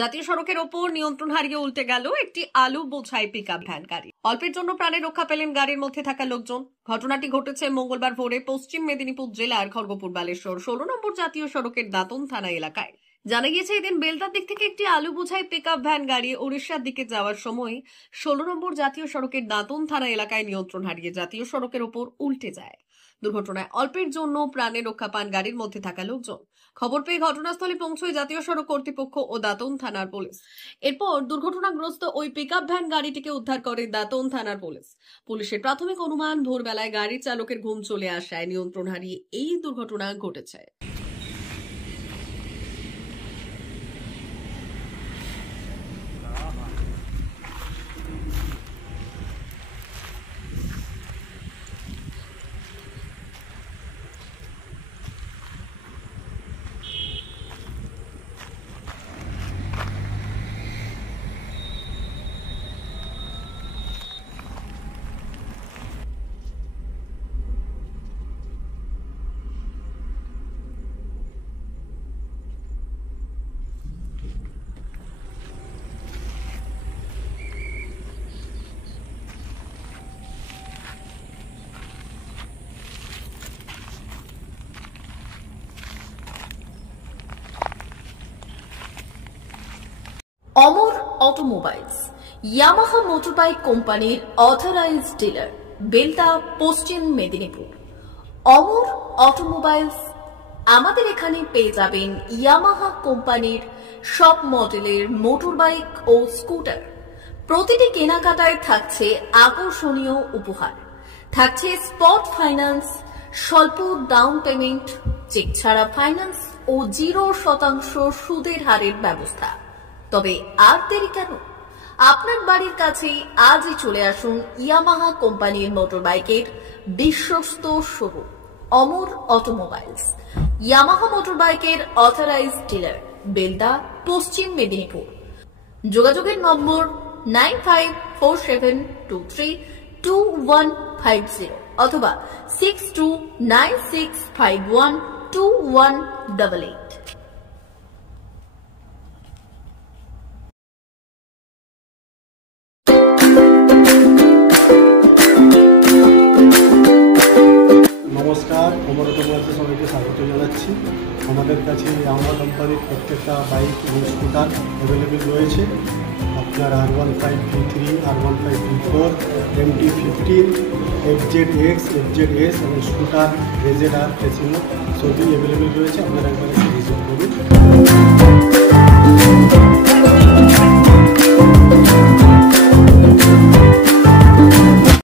জাতীয় সড়কের ওপর নিয়ন্ত্রণ হারিয়ে উল্টে গেল একটি আলু বোঝাই পিকআপ ভ্যান গাড়ি। অল্পের জন্য প্রাণে রক্ষা পেলেন গাড়ির মধ্যে থাকা লোকজন। ঘটনাটি ঘটেছে মঙ্গলবার ভোরে পশ্চিম মেদিনীপুর জেলার খড়গপুর বালেশ্বর 16 নম্বর জাতীয় সড়কের দাঁতন থানা এলাকায়। জানা গিয়েছে এদিন বেলদার দিক থেকে একটি আলু বোঝাই পিকআপ ভ্যান গাড়ি ওড়িশার দিকে যাওয়ার সময় 16 নম্বর জাতীয় সড়কের দাঁতন থানা এলাকায় নিয়ন্ত্রণ হারিয়ে জাতীয় সড়কের ওপর উল্টে যায়। দুর্ঘটনায় অল্পের জন্য প্রাণে রক্ষা পান গাড়ির মধ্যে থাকা লোকজন। খবর পেয়ে ঘটনাস্থলে পৌঁছয় জাতীয় সড়ক কর্তৃপক্ষ ও দাঁতন থানার পুলিশ। এরপর দুর্ঘটনাগ্রস্ত ওই পিকআপ ভ্যান গাড়িটিকে উদ্ধার করে দাঁতন থানার পুলিশ। পুলিশের প্রাথমিক অনুমান, ভোরবেলায় গাড়ির চালকের ঘুম চলে আসায় নিয়ন্ত্রণ হারিয়ে এই দুর্ঘটনা ঘটেছে। অমর অটোমোবাইলস ইয়ামাহা মোটরবাইক কোম্পানির অথরাইজড ডিলার, বেলদা, পশ্চিম মেদিনীপুর। অমর অটোমোবাইলস, আমাদের এখানে পেয়ে যাবেন ইয়ামাহা কোম্পানির সব মডেলের মোটরবাইক ও স্কুটার। প্রতিটি কেনাকাটায় থাকছে আকর্ষণীয় উপহার, থাকছে স্পট ফাইন্যান্স, স্বল্প ডাউন পেমেন্ট, চেক ছাড়া ফাইন্যান্স ও 0% সুদের হারের ব্যবস্থা। তবে আর দেরি কেন? আপনার বাড়ির কাছেই আজই চলে আসুন ইয়ামাহা কোম্পানির মোটরবাইকের বিশ্বস্ত শোরুম অমর অটোমোবাইলস, ইয়ামাহা মোটরবাইকের অথরাইজড ডিলার, বেলদা, পশ্চিম মেদিনীপুর। যোগাযোগের নম্বর 9547232150 অথবা 6296512188। নমস্কার, অমর অটোমোবাইলসে সবাইকে স্বাগত জানাচ্ছি। আমাদের কাছে ইয়ামাহা কোম্পানির প্রত্যেকটা বাইক এবং স্কুটার অ্যাভেলেবেল রয়েছে। আপনার R15V3, R15V4, MT15, FZX, FZS এবং স্কুটার RZR, ফেসিনো সবই অ্যাভেলেবেল রয়েছে। আপনারা একবার এসে ভিজিট করুন।